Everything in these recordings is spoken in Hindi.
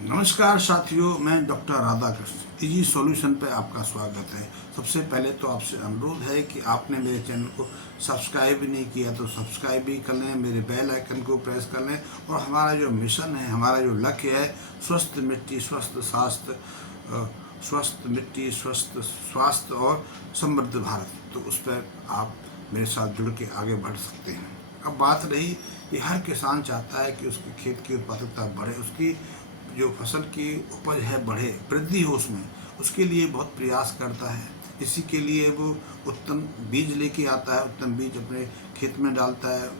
नमस्कार साथियों, मैं डॉक्टर राधाकृष्ण इजी सॉल्यूशन पे आपका स्वागत है। सबसे पहले तो आपसे अनुरोध है कि आपने मेरे चैनल को सब्सक्राइब भी नहीं किया तो सब्सक्राइब भी कर लें, मेरे बेल आइकन को प्रेस कर लें। और हमारा जो मिशन है, हमारा जो लक्ष्य है, स्वस्थ मिट्टी स्वस्थ स्वास्थ्य, स्वस्थ मिट्टी स्वस्थ स्वास्थ्य और समृद्ध भारत, तो उस पर आप मेरे साथ जुड़ के आगे बढ़ सकते हैं। अब बात रही कि हर किसान चाहता है कि उसके खेत की उत्पादकता बढ़े, उसकी जो फसल की उपज है बढ़े, वृद्धि हो उसमें, उसके लिए बहुत प्रयास करता है। इसी के लिए वो उत्तम बीज लेके आता है, उत्तम बीज अपने खेत में डालता है,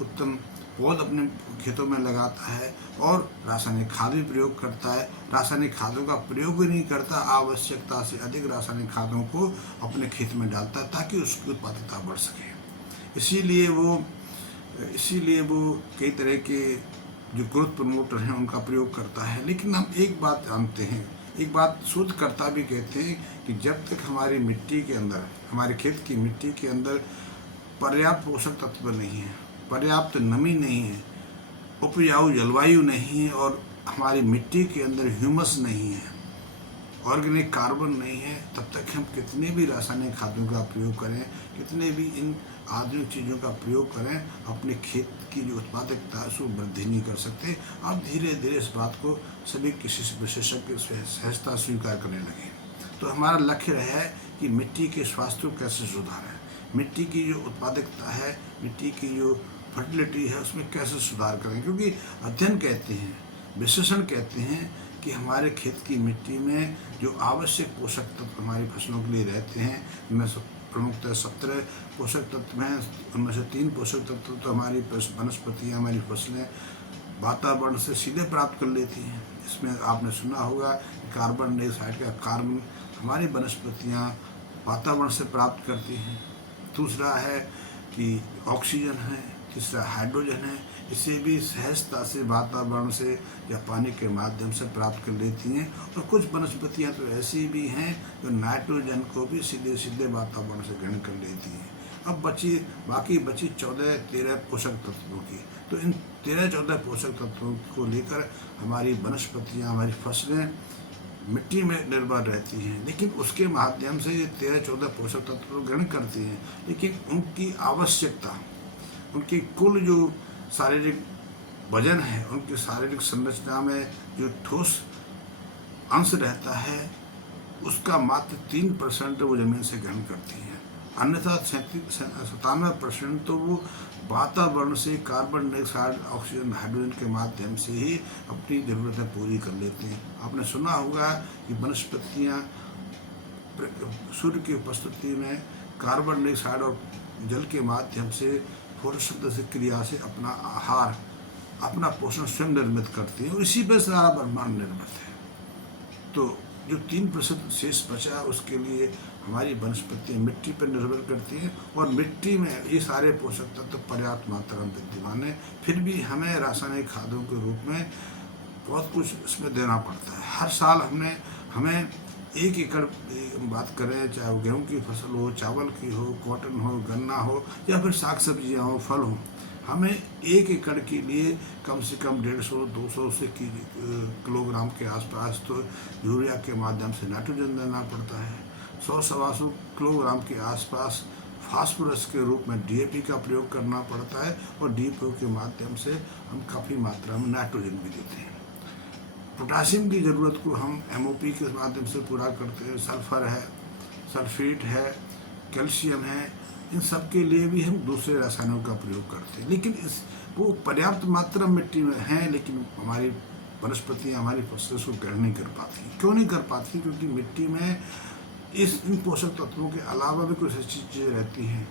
उत्तम पौध अपने खेतों में लगाता है और रासायनिक खाद भी प्रयोग करता है। रासायनिक खादों का प्रयोग भी नहीं करता, आवश्यकता से अधिक रासायनिक खादों को अपने खेत में डालता है ताकि उसकी उत्पादकता बढ़ सके। इसीलिए वो कई तरह के जो ग्रोथ प्रमोटर हैं उनका प्रयोग करता है। लेकिन हम एक बात जानते हैं, एक बात शोधकर्ता भी कहते हैं कि जब तक हमारी मिट्टी के अंदर, हमारे खेत की मिट्टी के अंदर पर्याप्त पोषक तत्व नहीं है, पर्याप्त नमी नहीं है, उपजाऊ जलवायु नहीं है और हमारी मिट्टी के अंदर ह्यूमस नहीं है, ऑर्गेनिक कार्बन नहीं है, तब तक हम कितने भी रासायनिक खादों का प्रयोग करें, कितने भी इन आधुनिक चीज़ों का प्रयोग करें, अपने खेत की जो उत्पादकता है उसको वृद्धि नहीं कर सकते। अब धीरे धीरे इस बात को सभी कृषि विशेषज्ञ सहजता स्वीकार करने लगे। तो हमारा लक्ष्य है कि मिट्टी के स्वास्थ्य को कैसे सुधारें, मिट्टी की जो उत्पादकता है, मिट्टी की जो फर्टिलिटी है, उसमें कैसे सुधार करें। क्योंकि अध्ययन कहते हैं, विश्लेषण कहते हैं कि हमारे खेत की मिट्टी में जो आवश्यक पोषक तत्व हमारी फसलों के लिए रहते हैं, उनमें प्रमुखतः 17 पोषक तत्व हैं। उनमें से 3 पोषक तत्व तो हमारी वनस्पतियाँ, हमारी फसलें वातावरण से सीधे प्राप्त कर लेती हैं। इसमें आपने सुना होगा कार्बन डाइऑक्साइड का कार्बन हमारी वनस्पतियाँ वातावरण से प्राप्त करती हैं। दूसरा है कि ऑक्सीजन है, तीसरा हाइड्रोजन है, इसे भी सहजता से वातावरण से या पानी के माध्यम से प्राप्त कर लेती हैं। और कुछ वनस्पतियां तो ऐसी भी हैं जो नाइट्रोजन को भी सीधे सीधे वातावरण से ग्रहण कर लेती हैं। अब बाकी बची 14-13 पोषक तत्वों की, तो इन 13-14 पोषक तत्वों को लेकर हमारी वनस्पतियाँ, हमारी फसलें मिट्टी में निर्भर रहती हैं। लेकिन उसके माध्यम से ये 13-14 पोषक तत्व ग्रहण करती हैं, लेकिन उनकी आवश्यकता, उनकी कुल जो शारीरिक वजन है, उनकी शारीरिक संरचना में जो ठोस अंश रहता है, उसका मात्र 3% वो जमीन से ग्रहण करती हैं। अन्यथा 97% तो वो वातावरण से कार्बन डाइऑक्साइड, ऑक्सीजन, हाइड्रोजन के माध्यम से ही अपनी ज़रूरतें पूरी कर लेते हैं। आपने सुना होगा कि वनस्पतियाँ सूर्य की उपस्थिति में कार्बन डाइऑक्साइड और जल के माध्यम से फोटोसिंथेसिस क्रिया से अपना आहार, अपना पोषण स्वयं निर्मित करती है और इसी पर सारा ब्रह्मांड निर्मित है। तो जो 3% शेष बचा, उसके लिए हमारी वनस्पतियाँ मिट्टी पर निर्भर करती हैं और मिट्टी में ये सारे पोषक तत्व पर्याप्त मात्रा में विद्यमान है। फिर भी हमें रासायनिक खादों के रूप में बहुत कुछ इसमें देना पड़ता है। हर साल हमें 1 एकड़ बात करें, चाहे वो गेहूँ की फसल हो, चावल की हो, कॉटन हो, गन्ना हो या फिर साग सब्जियाँ हो, फल हो, हमें 1 एकड़ के लिए कम से कम 150-200 से किलोग्राम के आसपास तो यूरिया के माध्यम से नाइट्रोजन देना पड़ता है। 100-125 किलोग्राम के आसपास फास्फोरस के रूप में DAP का प्रयोग करना पड़ता है और DAP के माध्यम से हम काफ़ी मात्रा में नाइट्रोजन भी देते हैं। पोटासियम की ज़रूरत को हम MOP के माध्यम से पूरा करते हैं। सल्फर है, सल्फेट है, कैल्शियम है, इन सब के लिए भी हम दूसरे रसायनों का प्रयोग करते हैं। लेकिन वो पर्याप्त मात्रा मिट्टी में हैं, लेकिन हमारी वनस्पतियाँ, हमारी फसलें उसको ग्रहण नहीं कर पाती। क्यों नहीं कर पाती? क्योंकि मिट्टी में इन पोषक तत्वों के अलावा भी कुछ ऐसी चीज़ें रहती हैं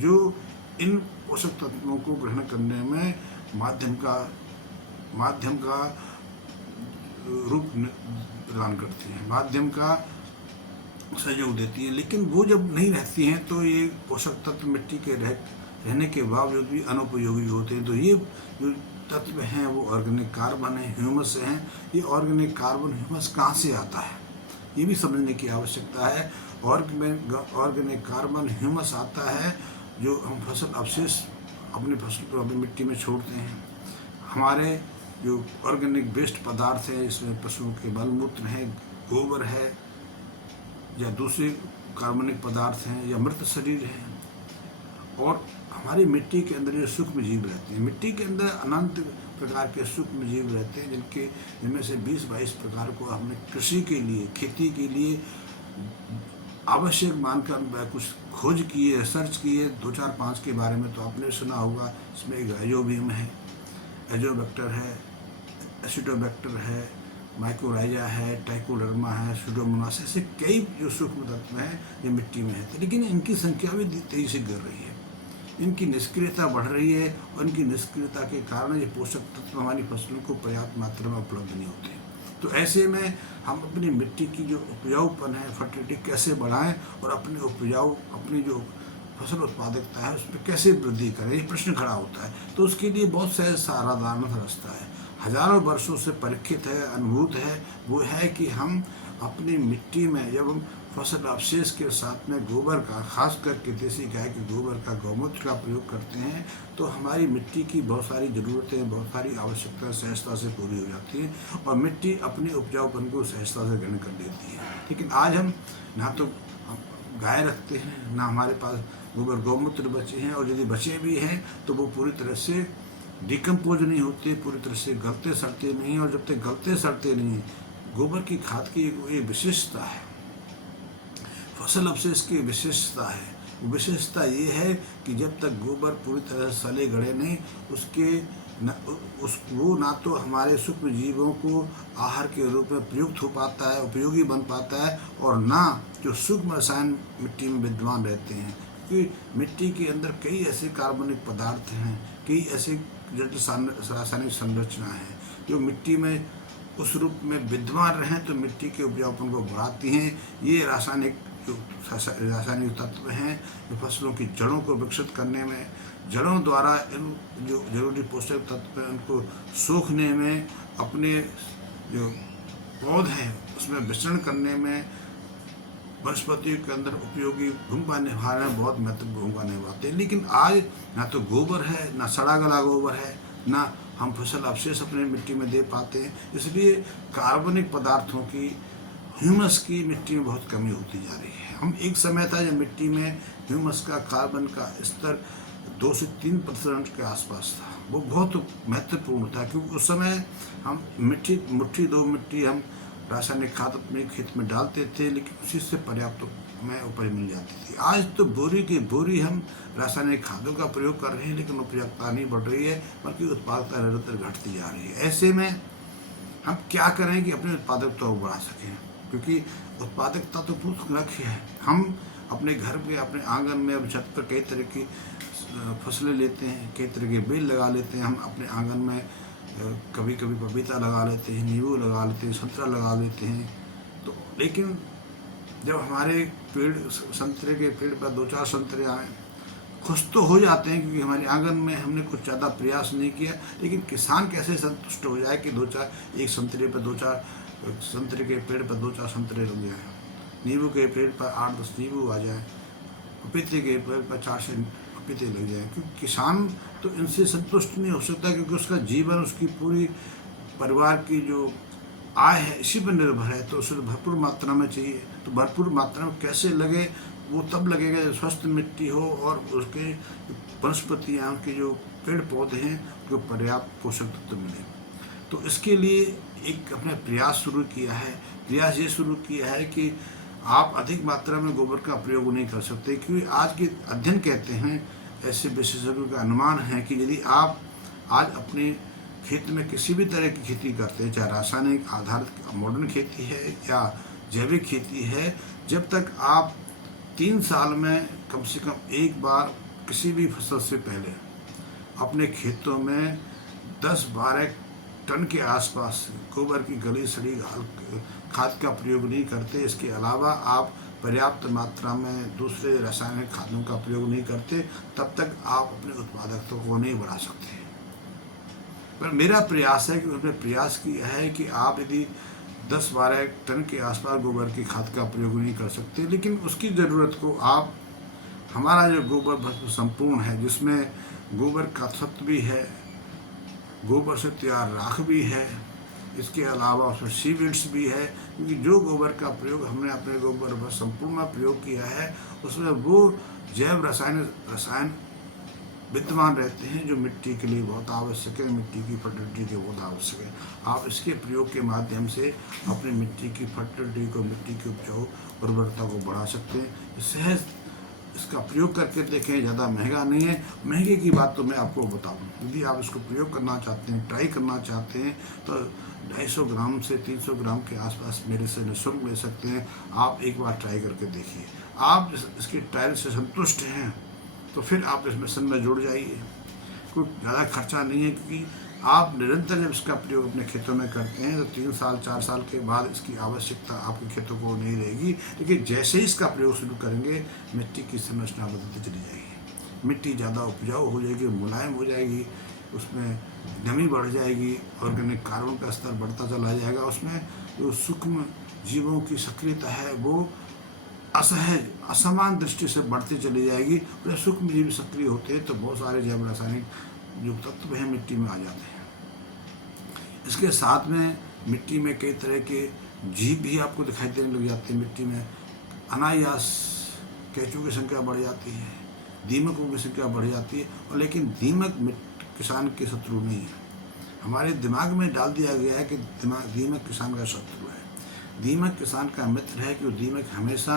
जो इन पोषक तत्वों को ग्रहण करने में माध्यम का रूप प्रदान करती हैं, माध्यम का सहयोग देती हैं। लेकिन वो जब नहीं रहती हैं तो ये पोषक तत्व मिट्टी के रहने के बावजूद भी अनुपयोगी होते हैं। तो ये जो तत्व हैं वो ऑर्गेनिक कार्बन है, ह्यूमस हैं। ये ऑर्गेनिक कार्बन, ह्यूमस कहाँ से आता है, ये भी समझने की आवश्यकता है। ऑर्गेनिक कार्बन, ह्यूमस आता है जो हम फसल अवशेष अपनी फसल को अपनी मिट्टी में छोड़ते हैं। हमारे जो ऑर्गेनिक वेस्ट पदार्थ है, इसमें पशुओं के मलमूत्र हैं, गोबर है, या दूसरे कार्बनिक पदार्थ हैं, या मृत शरीर हैं, और हमारी मिट्टी के अंदर जो सूक्ष्म जीव रहते हैं। मिट्टी के अंदर अनंत प्रकार के सूक्ष्म जीव रहते हैं, जिनमें से 20-22 प्रकार को हमने कृषि के लिए, खेती के लिए आवश्यक मानकर कुछ खोज की है, रिसर्च की है। 2-4-5 के बारे में तो आपने सुना होगा। इसमें एक राइजोबियम है, एजोबैक्टर है, एसिडोबैक्टर है, माइकोराइजा है, ट्राइकोडर्मा है, सुडोमोनास, ऐसे कई जो सूक्ष्म तत्व हैं ये मिट्टी में है, लेकिन इनकी संख्या भी तेजी से गिर रही है। इनकी निष्क्रियता बढ़ रही है, और इनकी निष्क्रियता के कारण ये पोषक तत्व हमारी फसलों को पर्याप्त मात्रा में उपलब्ध नहीं होते। तो ऐसे में हम अपनी मिट्टी की जो उपजाऊपन है, फर्टिलिटी कैसे बढ़ाएं, और अपनी जो फसल उत्पादकता है उसमें कैसे वृद्धि करें, ये प्रश्न खड़ा होता है। तो उसके लिए बहुत साधारण रास्ता है, हजारों वर्षों से परीक्षित है, अनुभूत है। वो है कि हम अपनी मिट्टी में जब हम फसल अवशेष के साथ में गोबर का, खास करके देसी गाय के गोबर का, गौमूत्र का प्रयोग करते हैं, तो हमारी मिट्टी की बहुत सारी ज़रूरतें, बहुत सारी आवश्यकताएं सहजता से पूरी हो जाती हैं, और मिट्टी अपने उपजाऊपन को सहजता से ग्रहण कर लेती है। लेकिन आज हम ना तो गाय रखते हैं, ना हमारे पास गोबर गौमूत्र बचे हैं, और यदि बचे भी हैं तो वो पूरी तरह से डिकम्पोज नहीं होते, पूरी तरह से गलते सड़ते नहीं। और जब तक गलते सड़ते नहीं, गोबर की खाद की एक विशेषता है, फसल अवशेष की विशेषता है। वो विशेषता ये है कि जब तक गोबर पूरी तरह से सले गड़े नहीं, वो ना तो हमारे सूक्ष्म जीवों को आहार के रूप में प्रयुक्त हो पाता है, उपयोगी बन पाता है, और ना जो सूक्ष्म रसायन मिट्टी में विद्यमान रहते हैं। क्योंकि मिट्टी के अंदर कई ऐसे कार्बनिक पदार्थ हैं, कई ऐसे रासायनिक संरचना है जो मिट्टी में उस रूप में विद्यमान रहें तो मिट्टी के उपजाऊपन को बढ़ाती हैं। ये रासायनिक तत्व हैं जो फसलों की जड़ों को विकसित करने में, जड़ों द्वारा इन जो जरूरी पोषक तत्व हैं उनको सोखने में, अपने जो पौध हैं उसमें विचरण करने में, वनस्पतियों के अंदर उपयोगी भूमिका निभा रहे हैं, बहुत महत्वपूर्ण भूमिका निभाते हैं। लेकिन आज ना तो गोबर है, ना सड़ा गला गोबर है, ना हम फसल अवशेष अपने मिट्टी में दे पाते हैं। इसलिए कार्बनिक पदार्थों की, ह्यूमस की मिट्टी में बहुत कमी होती जा रही है। हम एक समय था जब मिट्टी में ह्यूमस का, कार्बन का स्तर 2 से 3% के आसपास था। वो बहुत महत्वपूर्ण था, क्योंकि उस समय हम मुट्ठी 2 मिट्टी हम रासायनिक खाद अपने खेत में डालते थे, लेकिन उसी से पर्याप्त में उपज मिल जाती थी। आज तो बोरी की बोरी हम रासायनिक खादों का प्रयोग कर रहे हैं, लेकिन उपयोगिता नहीं बढ़ रही है, बल्कि उत्पादकता निरंतर घटती जा रही है। ऐसे में हम क्या करें कि अपनी उत्पादकता को बढ़ा सकें, क्योंकि उत्पादकता तो बहुत लक्ष्य है। हम अपने घर में, अपने आंगन में, अब छत पर कई तरह की फसलें लेते हैं, कई तरह के बेल लगा लेते हैं। हम अपने आंगन में कभी कभी पपीता लगा लेते हैं, नींबू लगा लेते हैं, संतरा लगा लेते हैं। तो लेकिन जब हमारे पेड़, संतरे के पेड़ पर 2-4 संतरे आए, खुश तो हो जाते हैं, क्योंकि हमारे आंगन में हमने कुछ ज़्यादा प्रयास नहीं किया। लेकिन किसान कैसे संतुष्ट हो जाए कि 2-4 एक संतरे पर 2-4 संतरे के पेड़ पर 2-4 संतरे लग जाए, नींबू के पेड़ पर 8-10 नींबू आ जाए, पपीते के पेड़ पर 4 से पपीते लग जाए। क्योंकि किसान तो इनसे संतुष्ट नहीं हो सकता, क्योंकि उसका जीवन, उसकी पूरी परिवार की जो आय है इसी पर निर्भर है। तो उसे भरपूर मात्रा में चाहिए। तो भरपूर मात्रा में कैसे लगे, वो तब लगेगा जब स्वस्थ मिट्टी हो और उसके वनस्पतियाँ के जो पेड़ पौधे हैं उनको पर्याप्त पोषक तत्व मिले। तो इसके लिए एक अपने प्रयास शुरू किया है। प्रयास ये शुरू किया है कि आप अधिक मात्रा में गोबर का प्रयोग नहीं कर सकते, क्योंकि आज के अध्ययन कहते हैं, ऐसे विशेषज्ञों का अनुमान है कि यदि आप आज अपने खेत में किसी भी तरह की खेती करते हैं, चाहे रासायनिक आधारित मॉडर्न खेती है या जैविक खेती है, जब तक आप 3 साल में कम से कम एक बार किसी भी फसल से पहले अपने खेतों में 10-12 टन के आसपास गोबर की गली सड़ी खाद का प्रयोग नहीं करते। इसके अलावा आप पर्याप्त मात्रा में दूसरे रासायनिक खादों का प्रयोग नहीं करते, तब तक आप अपने उत्पादकता को नहीं बढ़ा सकते। पर मेरा प्रयास है कि उसने प्रयास किया है कि आप यदि 10-12 टन के आसपास गोबर की खाद का प्रयोग नहीं कर सकते, लेकिन उसकी ज़रूरत को आप, हमारा जो गोबर भस्म संपूर्ण है, जिसमें गोबर का तत्व भी है, गोबर से तैयार राख भी है, इसके अलावा उसमें सीवीड्स भी है, क्योंकि जो गोबर का प्रयोग हमने अपने गोबर पर संपूर्ण में प्रयोग किया है उसमें वो जैव रसायन विद्यमान रहते हैं जो मिट्टी के लिए बहुत आवश्यक है, मिट्टी की फर्टिलिटी के बहुत आवश्यक है। आप इसके प्रयोग के माध्यम से अपनी मिट्टी की फर्टिलिटी को, मिट्टी की उपजाऊ उर्वरता को बढ़ा सकते हैं। सहज इसका प्रयोग करके देखें, ज़्यादा महंगा नहीं है। महंगे की बात तो मैं आपको बताऊँ, यदि आप इसको प्रयोग करना चाहते हैं, ट्राई करना चाहते हैं, तो 250 ग्राम से 300 ग्राम के आसपास मेरे से निःशुल्क ले सकते हैं। आप एक बार ट्राई करके देखिए। आप इसके ट्रायल से संतुष्ट हैं तो फिर आप इस मिशन में जुड़ जाइए। कोई ज़्यादा खर्चा नहीं है, क्योंकि आप निरंतर जब इसका प्रयोग अपने खेतों में करते हैं तो 3 साल 4 साल के बाद इसकी आवश्यकता आपके खेतों को नहीं रहेगी। लेकिन जैसे ही इसका प्रयोग शुरू करेंगे, मिट्टी की संरचना बदलती चली जाएगी, मिट्टी ज़्यादा उपजाऊ हो जाएगी, मुलायम हो जाएगी, उसमें नमी बढ़ जाएगी, ऑर्गेनिक कार्बन का स्तर बढ़ता चला जाएगा, उसमें जो सूक्ष्म जीवों की सक्रियता है वो असहज असमान दृष्टि से बढ़ती चली जाएगी। और जब सूक्ष्म जीव सक्रिय होते हैं तो बहुत सारे जैव रासायनिक जो तत्व हैं मिट्टी में आ जाते हैं। इसके साथ में मिट्टी में कई तरह के जीव भी आपको दिखाई देने लग जाते हैं। मिट्टी में अनायास केंचुओं की संख्या बढ़ जाती है, दीमकों की संख्या बढ़ जाती है। और लेकिन दीमक किसान के शत्रु नहीं है। हमारे दिमाग में डाल दिया गया है कि दीमक किसान का शत्रु है। दीमक किसान का मित्र है, कि दीमक हमेशा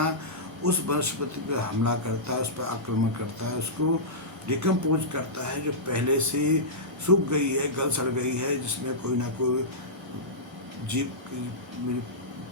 उस वनस्पति पर हमला करता है, उस पर आक्रमण करता है, उसको डिकम्पोज करता है जो पहले से सूख गई है, गल सड़ गई है, जिसमें कोई ना कोई जीव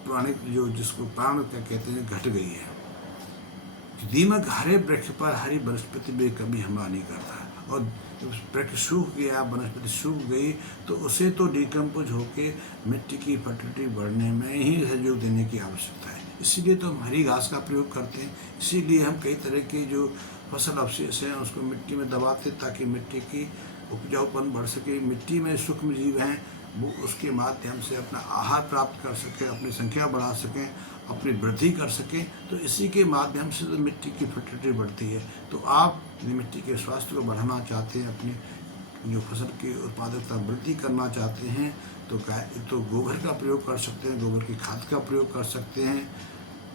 पुराने जो जिसको प्राण क्या कहते हैं घट गई है। दीमक हरे वृक्ष पर, हरी वनस्पति में कभी हमला नहीं करता। और जब वृक्ष सूख गया, वनस्पति सूख गई, तो उसे तो डिकम्पोज होके मिट्टी की फर्टिलिटी बढ़ने में ही सहयोग देने की आवश्यकता है। इसीलिए तो हम हरी घास का प्रयोग करते हैं, इसीलिए हम कई तरह के जो फसल अवशेष हैं उसको मिट्टी में दबाते ताकि मिट्टी की उपजाऊपन बढ़ सके। मिट्टी में सूक्ष्म जीव हैं, वो उसके माध्यम से अपना आहार प्राप्त कर सकें, अपनी संख्या बढ़ा सकें, अपनी वृद्धि कर सकें। तो इसी के माध्यम से तो मिट्टी की फर्टिलिटी बढ़ती है। तो आप मिट्टी के स्वास्थ्य को बढ़ाना चाहते हैं, अपनी जो फसल की उत्पादकता वृद्धि करना चाहते हैं, तो गोबर का प्रयोग कर सकते हैं, गोबर की खाद का प्रयोग कर सकते हैं,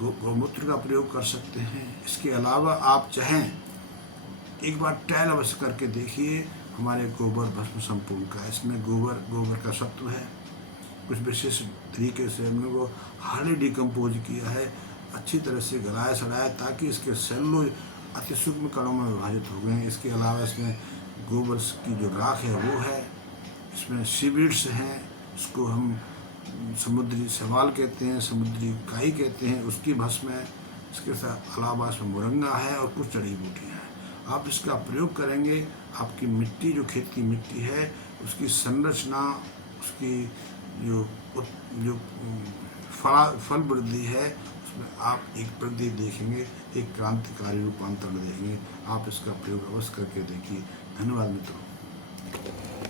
गौमूत्र का प्रयोग कर सकते हैं। इसके अलावा आप चाहें एक बार ट्रायल अवश्य करके देखिए हमारे गोबर भस्म संपूर्ण का। इसमें गोबर का सत्व है, कुछ विशेष तरीके से हमने वो हार्डली डिकम्पोज किया है, अच्छी तरह से गलाया सड़ाया ताकि इसके सेलुलोज अति सूक्ष्म कणों में विभाजित हो गए हैं। इसके अलावा इसमें गोबर की जो राख है वो है, इसमें सीवीड्स हैं, इसको हम समुद्री शैवाल कहते हैं, समुद्री काई कहते हैं, उसकी भस्म है। इसके साथ अलावा इसमें मुरंगा है और कुछ जड़ी बूटियाँ हैं। आप इसका प्रयोग करेंगे, आपकी मिट्टी जो खेत की मिट्टी है उसकी संरचना, उसकी जो फल वृद्धि है उसमें आप एक वृद्धि देखेंगे, एक क्रांतिकारी रूपांतरण देखेंगे। आप इसका प्रयोग अवश्य करके देखिए। धन्यवाद मित्रों।